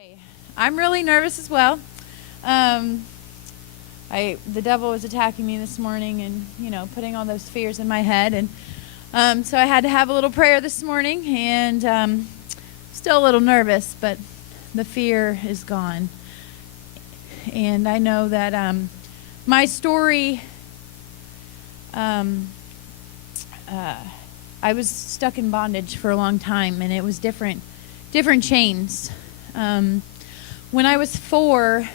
Hey, I'm really nervous as well. Um, the devil was attacking me this morning and, putting all those fears in my head. And so I had to have a little prayer this morning and still a little nervous, but the fear is gone. And I know that my story, I was stuck in bondage for a long time, and it was different chains. When I was 4,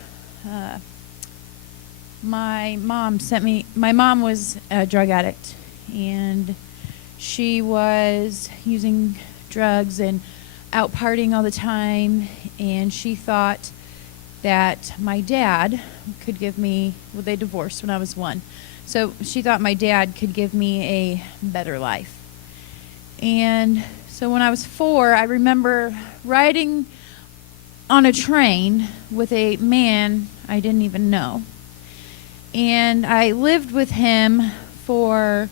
my mom was a drug addict, and she was using drugs and out partying all the time, and she thought that my dad could give me, they divorced when I was 1, so she thought my dad could give me a better life. And so when I was 4, I remember riding on a train with a man I didn't even know. And I lived with him for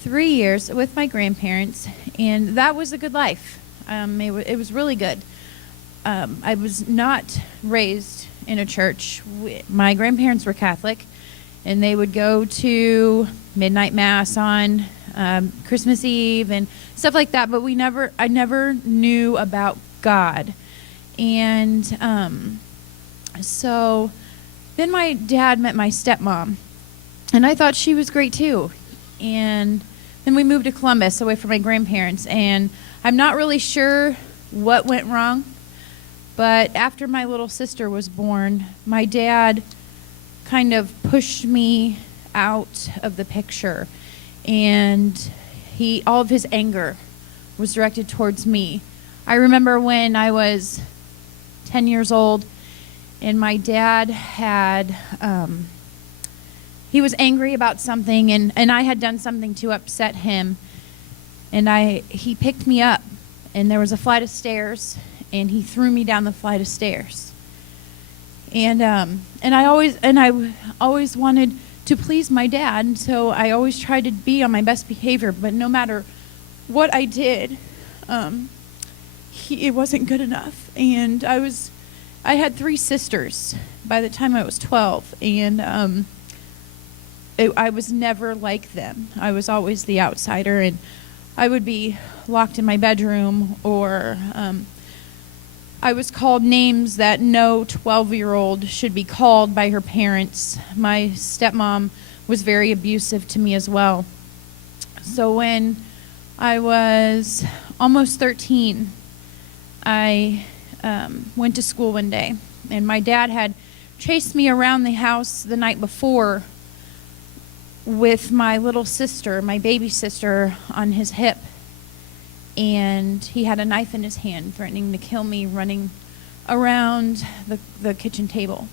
3 years with my grandparents, and that was a good life. It was really good. I was not raised in a church. My grandparents were Catholic, and they would go to midnight mass on Christmas Eve and stuff like that, but I never knew about God. And so then my dad met my stepmom, and I thought she was great too. And then we moved to Columbus, away from my grandparents, and I'm not really sure what went wrong, but after my little sister was born, my dad kind of pushed me out of the picture, and all of his anger was directed towards me. I remember when I was 10 years old, and my dad he was angry about something, and I had done something to upset him, and he picked me up, and there was a flight of stairs, and he threw me down the flight of stairs. And I always wanted to please my dad, and so I always tried to be on my best behavior, but no matter what I did, it wasn't good enough. And I had 3 sisters by the time I was 12, and I was never like them. I was always the outsider, and I would be locked in my bedroom, or I was called names that no 12-year-old should be called by her parents. My stepmom was very abusive to me as well. So when I was almost 13, I went to school one day, and my dad had chased me around the house the night before with my little sister, my baby sister, on his hip. And he had a knife in his hand, threatening to kill me, running around the kitchen table.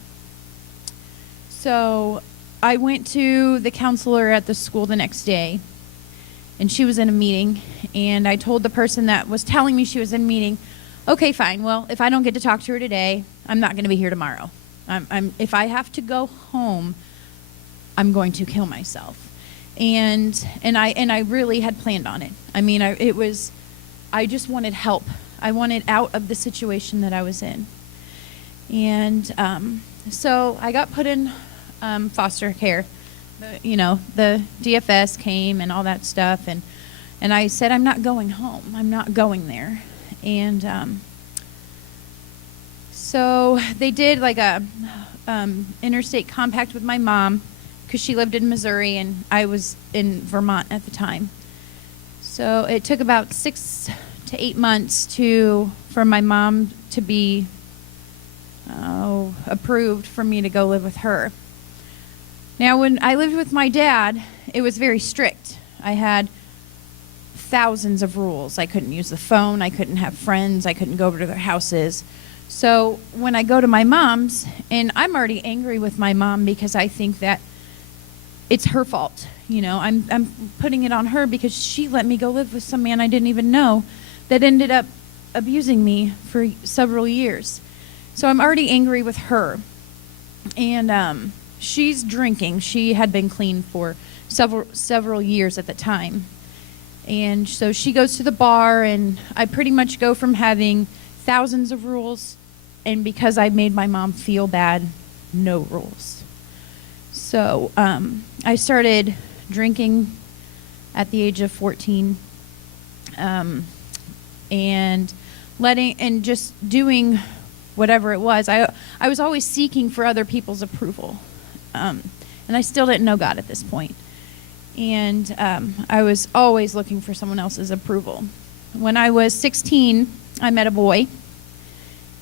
So I went to the counselor at the school the next day, and she was in a meeting, and I told the person that was telling me she was in a meeting, okay, fine, well, if I don't get to talk to her today, I'm not going to be here tomorrow. If I have to go home, I'm going to kill myself. And I really had planned on it. I mean, I just wanted help. I wanted out of the situation that I was in. And so I got put in foster care. The DFS came and all that stuff. And I said, I'm not going home. I'm not going there. And so they did like a interstate compact with my mom, because she lived in Missouri and I was in Vermont at the time. So it took about 6 to 8 months for my mom to be approved for me to go live with her. Now, when I lived with my dad, it was very strict. I had thousands of rules. I couldn't use the phone. I couldn't have friends. I couldn't go over to their houses. So when I go to my mom's, and I'm already angry with my mom because I think that it's her fault. I'm putting it on her because she let me go live with some man I didn't even know that ended up abusing me for several years. So I'm already angry with her. And she's drinking. She had been clean for several years at the time. And so she goes to the bar, and I pretty much go from having thousands of rules and because I made my mom feel bad, no rules. So I started drinking at the age of 14, and just doing whatever it was. I was always seeking for other people's approval, and I still didn't know God at this point. And I was always looking for someone else's approval. When I was 16, I met a boy,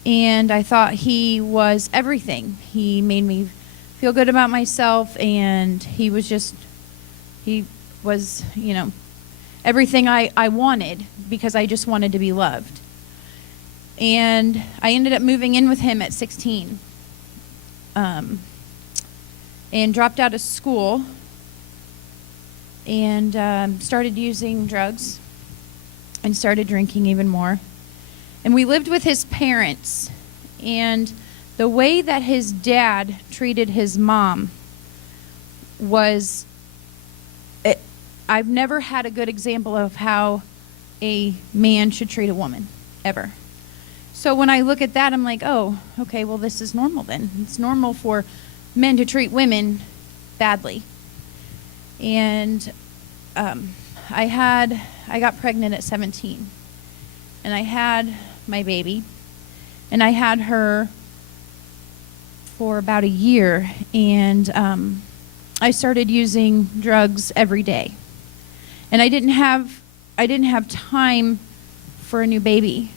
and I thought he was everything. He made me feel good about myself, and he was, everything I wanted, because I just wanted to be loved. And I ended up moving in with him at 16, and dropped out of school, and started using drugs and started drinking even more. And we lived with his parents, and the way that his dad treated his mom was, I've never had a good example of how a man should treat a woman, ever. So when I look at that, I'm like, oh, okay, well, this is normal then. It's normal for men to treat women badly. And I got pregnant at 17, and I had my baby, and I had her for about a year, and I started using drugs every day, and I didn't have time for a new baby,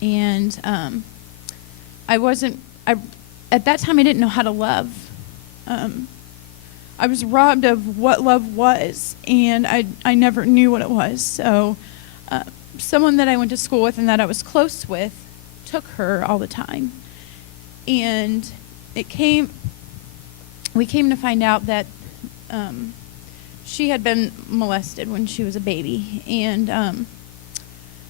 and at that time I didn't know how to love. I was robbed of what love was, and I never knew what it was. So someone that I went to school with and that I was close with took her all the time. And we came to find out that she had been molested when she was a baby. And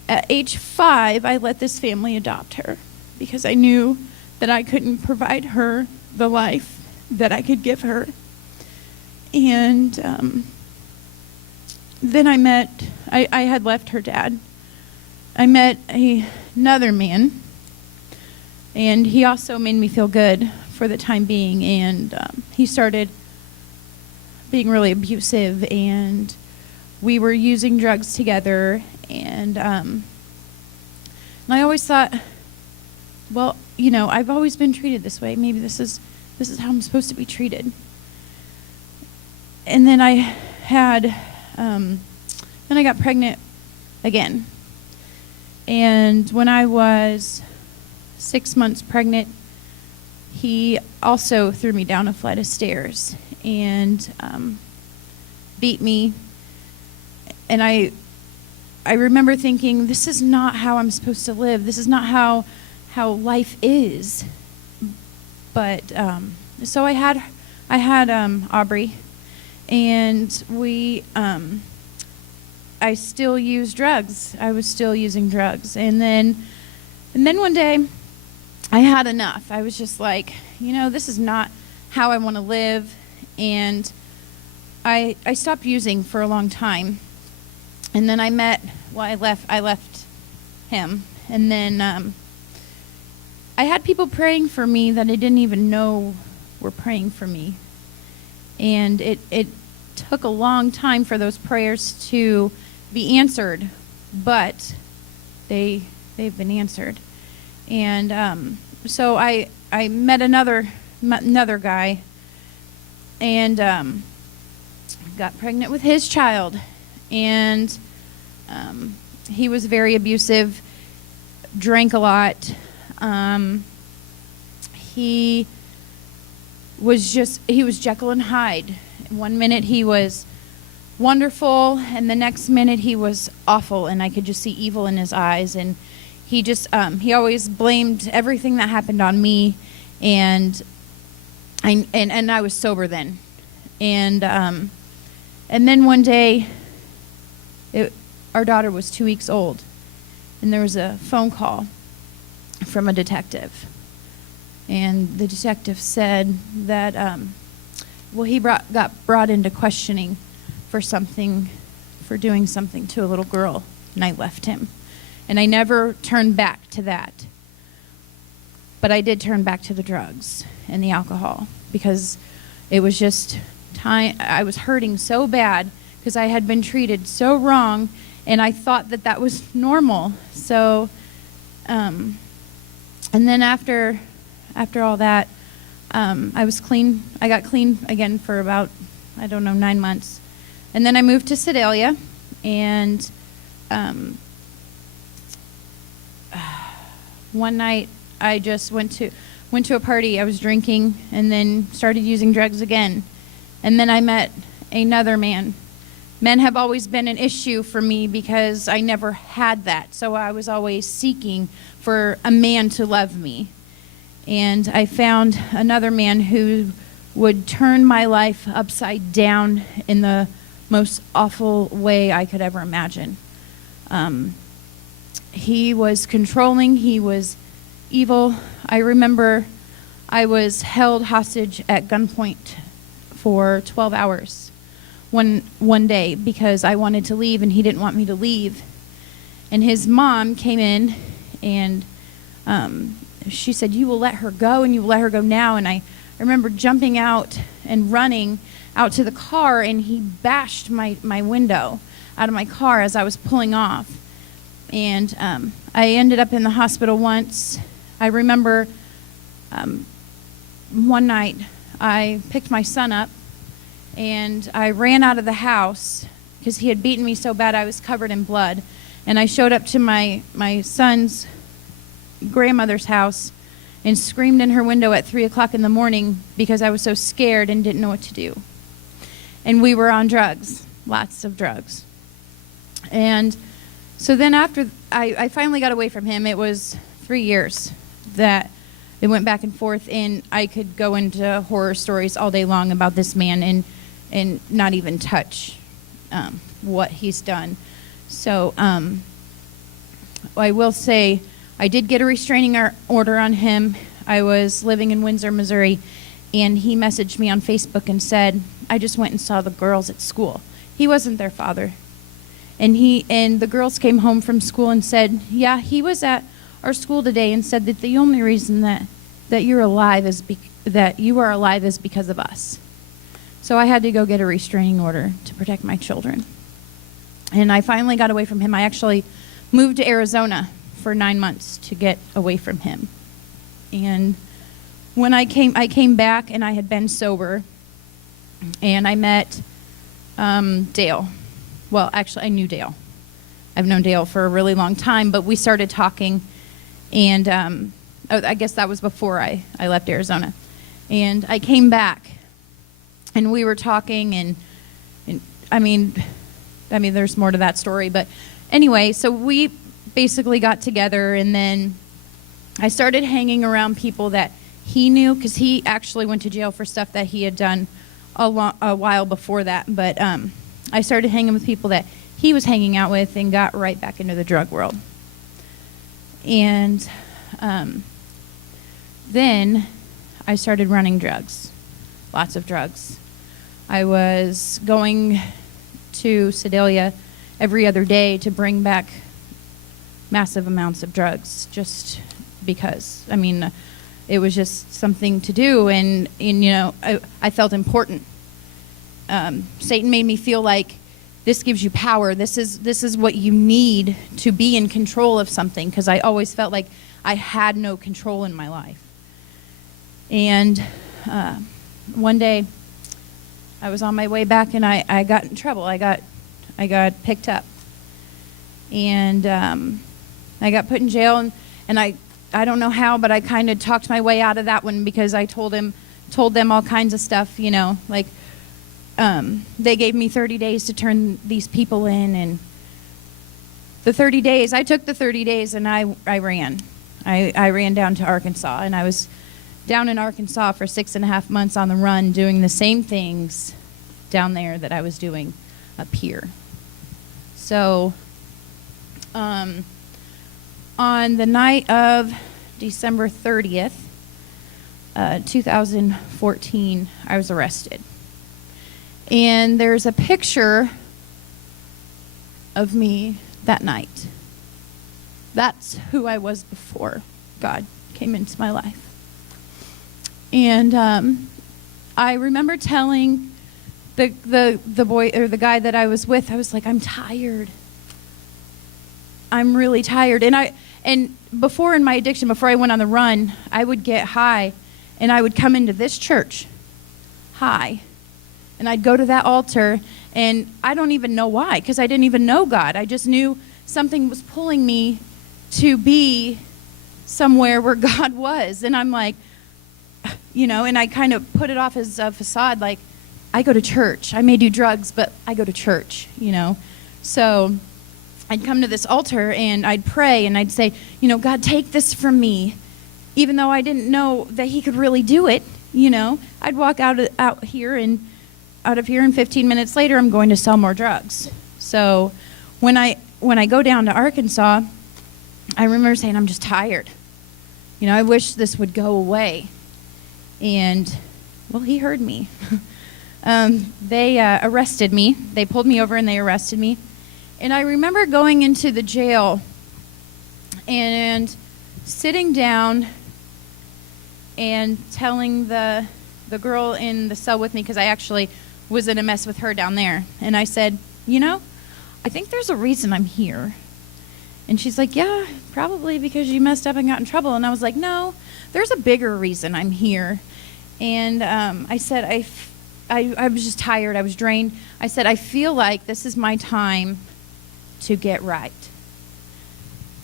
at age 5, I let this family adopt her because I knew that I couldn't provide her the life that I could give her. And then I had left her dad. I met another man, and he also made me feel good for the time being, and he started being really abusive, and we were using drugs together, and I always thought, well, I've always been treated this way. Maybe this is how I'm supposed to be treated. And then I got pregnant again. And when I was 6 months pregnant, he also threw me down a flight of stairs and beat me. And I remember thinking, this is not how I'm supposed to live. This is not how life is. But so I had Aubrey. And I still used drugs. I was still using drugs. And then one day, I had enough. I was just like, this is not how I want to live. And I stopped using for a long time. And then I left him. And then I had people praying for me that I didn't even know were praying for me. And it took a long time for those prayers to be answered, but they've been answered. And so I met another guy, and got pregnant with his child. And he was very abusive, drank a lot. He was Jekyll and Hyde. 1 minute he was wonderful, and the next minute he was awful, and I could just see evil in his eyes. And he always blamed everything that happened on me, and I was sober then. And then one day, our daughter was 2 weeks old, and there was a phone call from a detective. And the detective said that, he got brought into questioning for doing something to a little girl, and I left him. And I never turned back to that. But I did turn back to the drugs and the alcohol because it was just time. I was hurting so bad because I had been treated so wrong, and I thought that that was normal. So, and then after all that, I was clean. I got clean again for about, 9 months. And then I moved to Sedalia, and one night I just went to a party. I was drinking and then started using drugs again. And then I met another man. Men have always been an issue for me because I never had that. So I was always seeking for a man to love me. And I found another man who would turn my life upside down in the most awful way I could ever imagine. He was controlling. He was evil. I remember I was held hostage at gunpoint for 12 hours one day because I wanted to leave and he didn't want me to leave. And his mom came in and she said, "You will let her go, and you will let her go now." And I remember jumping out and running out to the car, and he bashed my window out of my car as I was pulling off. And I ended up in the hospital once. I remember one night I picked my son up, and I ran out of the house because he had beaten me so bad I was covered in blood. And I showed up to my son's grandmother's house and screamed in her window at 3 o'clock in the morning because I was so scared and didn't know what to do. And we were on drugs, lots of drugs. And so then after I finally got away from him, it was 3 years that it went back and forth, and I could go into horror stories all day long about this man and not even touch what he's done. So I will say I did get a restraining order on him. I was living in Windsor, Missouri, and he messaged me on Facebook and said, "I just went and saw the girls at school." He wasn't their father. And the girls came home from school and said, "Yeah, he was at our school today and said that the only reason that you're alive is that you are alive is because of us." So I had to go get a restraining order to protect my children. And I finally got away from him. I actually moved to Arizona for 9 months to get away from him. And when I came back, and I had been sober, and I met Dale. Well, actually, I knew Dale. I've known Dale for a really long time, but we started talking, and I guess that was before I left Arizona. And I came back, and we were talking, and I mean, there's more to that story, but anyway, so we basically got together, and then I started hanging around people that he knew, because he actually went to jail for stuff that he had done a while before that. But I started hanging with people that he was hanging out with and got right back into the drug world. And then I started running drugs, lots of drugs. I was going to Sedalia every other day to bring back massive amounts of drugs, just because. I mean, it was just something to do, and I felt important. Satan made me feel like this gives you power. This is what you need to be in control of something, because I always felt like I had no control in my life. And one day, I was on my way back, and I got in trouble. I got picked up, and I got put in jail, and I don't know how, but I kind of talked my way out of that one, because I told them all kinds of stuff, like they gave me 30 days to turn these people in, and I took the 30 days, and I ran. I ran down to Arkansas, and I was down in Arkansas for 6.5 months on the run, doing the same things down there that I was doing up here. So on the night of December 30th, 2014, I was arrested. And there's a picture of me that night. That's who I was before God came into my life. And I remember telling the boy or the guy that I was with, I was like, I'm tired. I'm really tired. And before in my addiction, before I went on the run, I would get high and I would come into this church high. And I'd go to that altar, and I don't even know why, because I didn't even know God. I just knew something was pulling me to be somewhere where God was. And I'm like, and I kind of put it off as a facade, like, I go to church. I may do drugs, but I go to church, So I'd come to this altar, and I'd pray, and I'd say, God, take this from me, even though I didn't know that he could really do it, I'd walk out of here, and 15 minutes later, I'm going to sell more drugs. So when I go down to Arkansas, I remember saying, I'm just tired. I wish this would go away. And, well, he heard me. They arrested me. They pulled me over and they arrested me. And I remember going into the jail and sitting down and telling the girl in the cell with me, because I actually was in a mess with her down there. And I said, I think there's a reason I'm here. And she's like, yeah, probably because you messed up and got in trouble. And I was like, no, there's a bigger reason I'm here. And I said, I was just tired. I was drained. I said, I feel like this is my time to get right.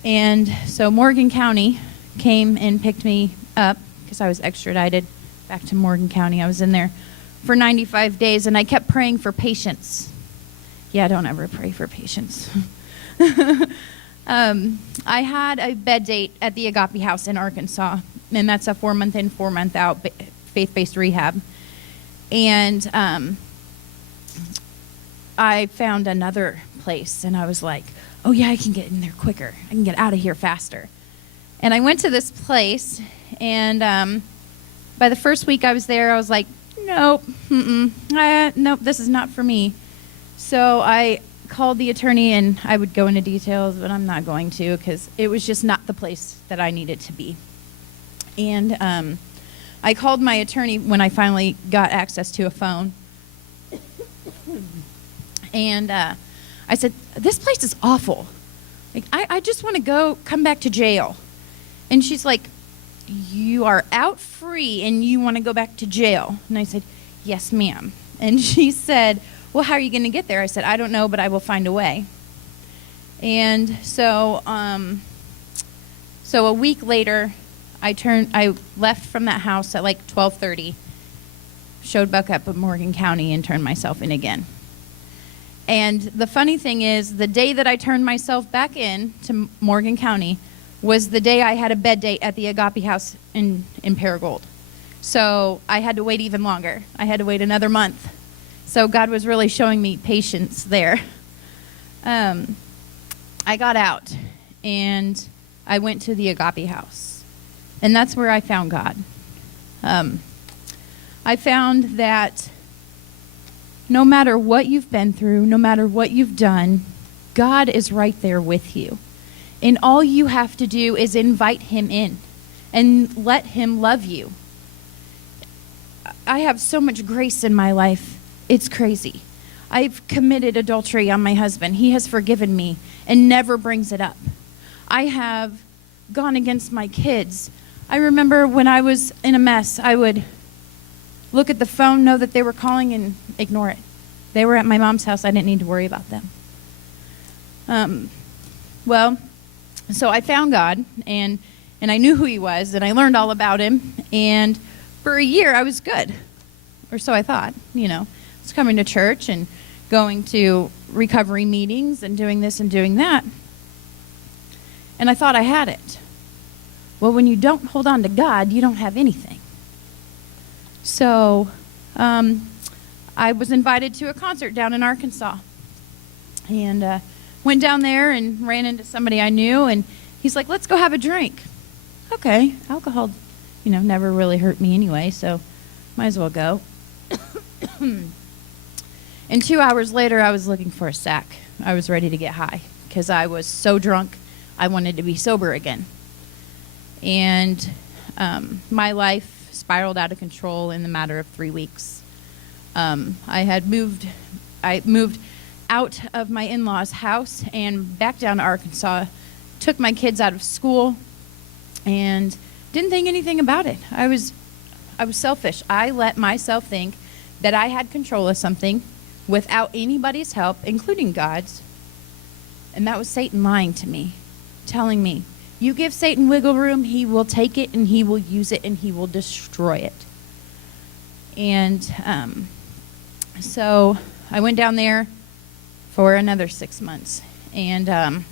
And so Morgan County came and picked me up because I was extradited back to Morgan County. I was in there for 95 days, and I kept praying for patience. Yeah, don't ever pray for patience. I had a bed date at the Agape House in Arkansas, and that's a 4-month in, 4-month out faith-based rehab. And I found another place, and I was like, oh yeah, I can get in there quicker. I can get out of here faster. And I went to this place, and by the first week I was there, I was like, nope, nope, this is not for me. So I called the attorney, and I would go into details, but I'm not going to, because it was just not the place that I needed to be. And I called my attorney when I finally got access to a phone. And I said, this place is awful. Like, I just want to come back to jail. And she's like, you are out free and you want to go back to jail? And I said, yes, ma'am. And she said, well, how are you going to get there? I said, I don't know, but I will find a way. And so a week later, I left from that house at like 12:30, showed back up at Morgan County, and turned myself in again. And the funny thing is, the day that I turned myself back in to Morgan County was the day I had a bed date at the Agape House in Paragould. So I had to wait even longer. I had to wait another month. So God was really showing me patience there. I got out, and I went to the Agape House. And that's where I found God. I found that no matter what you've been through, no matter what you've done, God is right there with you. And all you have to do is invite him in and let him love you. I have so much grace in my life. It's crazy. I've committed adultery on my husband. He has forgiven me and never brings it up. I have gone against my kids. I remember when I was in a mess, I would look at the phone, know that they were calling, and ignore it. They were at my mom's house. I didn't need to worry about them. So I found God, and I knew who he was, and I learned all about him. And for a year, I was good, or so I thought. I was coming to church and going to recovery meetings and doing this and doing that. And I thought I had it. Well, when you don't hold on to God, you don't have anything. So I was invited to a concert down in Arkansas. And went down there and ran into somebody I knew, and he's like, let's go have a drink. Okay, alcohol, never really hurt me anyway, so might as well go. And 2 hours later, I was looking for a sack. I was ready to get high because I was so drunk, I wanted to be sober again. And my life spiraled out of control in the matter of 3 weeks. I moved out of my in-laws' house and back down to Arkansas, took my kids out of school, and didn't think anything about it. I was selfish. I let myself think that I had control of something without anybody's help, including God's. And that was Satan lying to me, telling me, you give Satan wiggle room, he will take it and he will use it and he will destroy it. And so I went down there for another 6 months. And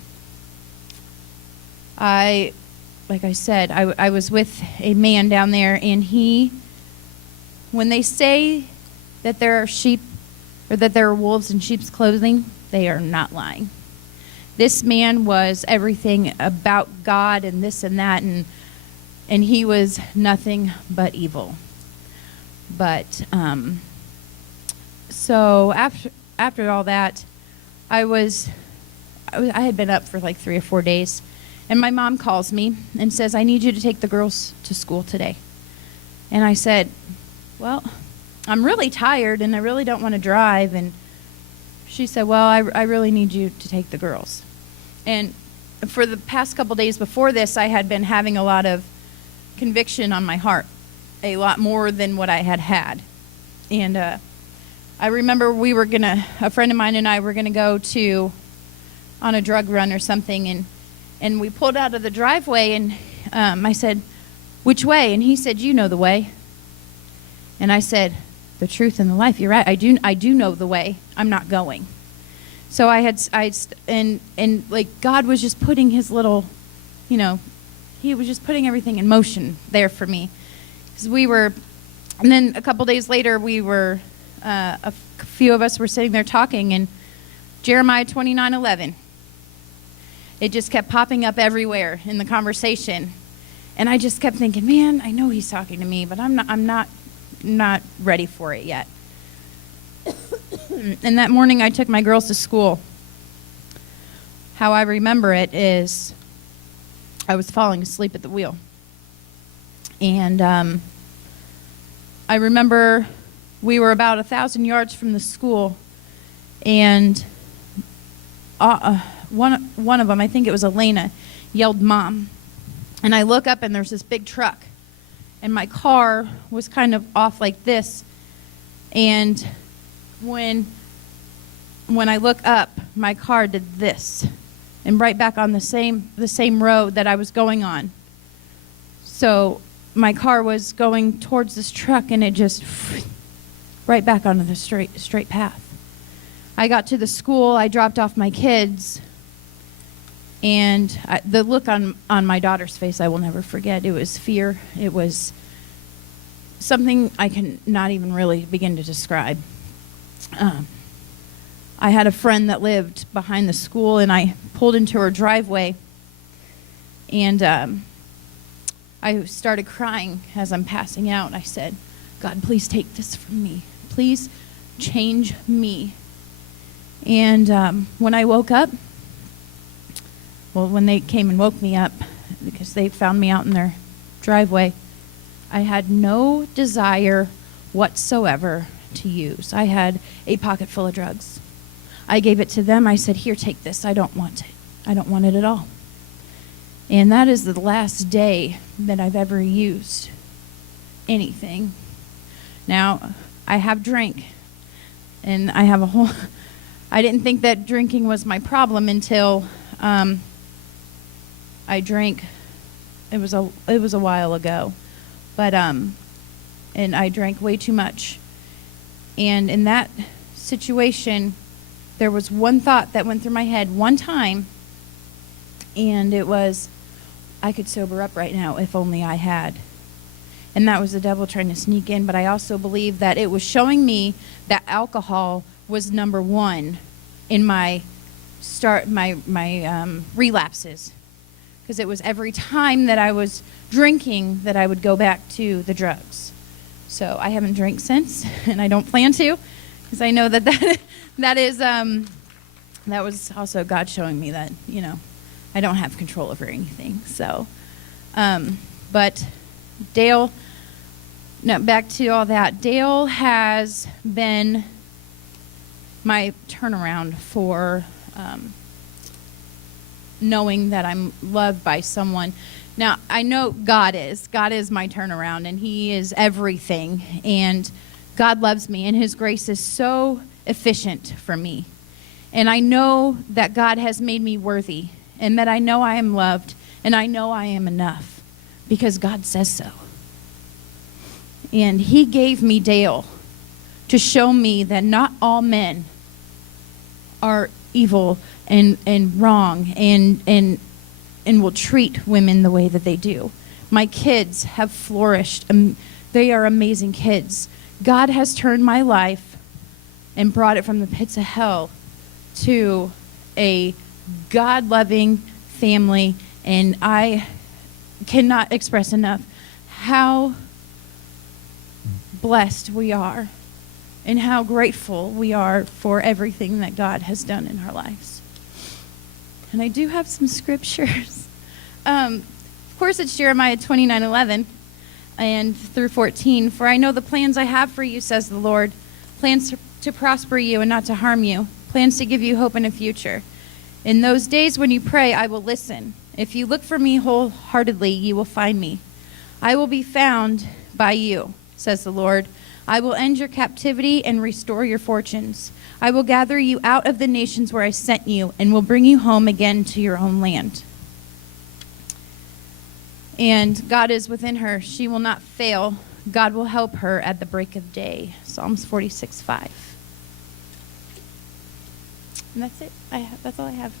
like I said, I was with a man down there, and when they say that there are sheep, or that there are wolves in sheep's clothing, they are not lying. This man was everything about God and this and that, and he was nothing but evil. But so after all that, I had been up for like 3 or 4 days, and my mom calls me and says, I need you to take the girls to school today. And I said, well, I'm really tired and I really don't want to drive. And she said, well, I really need you to take the girls. And for the past couple days before this, I had been having a lot of conviction on my heart, a lot more than what I had had. And I remember a friend of mine and I were going to go on a drug run or something, and we pulled out of the driveway, and I said, which way? And he said, you know the way. And I said, the truth and the life. You're right. I do know the way. I'm not going. So like God was just putting his little, he was just putting everything in motion there for me. Because and then a couple days later, a few of us were sitting there talking, and Jeremiah 29:11. It just kept popping up everywhere in the conversation. And I just kept thinking, man, I know he's talking to me, but I'm not ready for it yet. And that morning I took my girls to school. How I remember it is I was falling asleep at the wheel. And I remember we were about 1,000 yards from the school, and one of them, I think it was Elena, yelled, Mom. And I look up, and there's this big truck, and my car was kind of off like this. And when I look up, my car did this, and right back on the same road that I was going on. So my car was going towards this truck, and it just right back onto the straight path. I got to the school, I dropped off my kids, and the look on my daughter's face I will never forget. It was fear. It was something I can not even really begin to describe. I had a friend that lived behind the school, and I pulled into her driveway, and I started crying as I'm passing out. I said, God, please take this from me. Please change me. And when I woke up, when they came and woke me up, because they found me out in their driveway, I had no desire whatsoever to use. I had a pocket full of drugs. I gave it to them. I said, here, take this. I don't want it. I don't want it at all. And that is the last day that I've ever used anything. Now, I have drank, and I have I didn't think that drinking was my problem until I drank. It was a while ago, but and I drank way too much. And in that situation, there was one thought that went through my head one time, and it was, I could sober up right now if only I had. And that was the devil trying to sneak in. But I also believe that it was showing me that alcohol was number one in my relapses. Because it was every time that I was drinking that I would go back to the drugs. So I haven't drank since, and I don't plan to, because I know that was also God showing me that, I don't have control over anything. So But Dale, no, back to all that. Dale has been my turnaround for knowing that I'm loved by someone. Now, I know God is. God is my turnaround, and he is everything. And God loves me, and his grace is so efficient for me. And I know that God has made me worthy, and that I know I am loved, and I know I am enough, because God says so. And he gave me Dale to show me that not all men are evil and wrong and will treat women the way that they do. My kids have flourished. They are amazing kids. God has turned my life and brought it from the pits of hell to a God-loving family, and I cannot express enough how blessed we are and how grateful we are for everything that God has done in our lives. And I do have some scriptures. Of course, it's Jeremiah 29:11 and through 14. For I know the plans I have for you, says the Lord, plans to prosper you and not to harm you, plans to give you hope in a future. In those days when you pray, I will listen. If you look for me wholeheartedly, you will find me. I will be found by you, says the Lord. I will end your captivity and restore your fortunes. I will gather you out of the nations where I sent you and will bring you home again to your own land. And God is within her. She will not fail. God will help her at the break of day. Psalms 46:5. And that's it. That's all I have.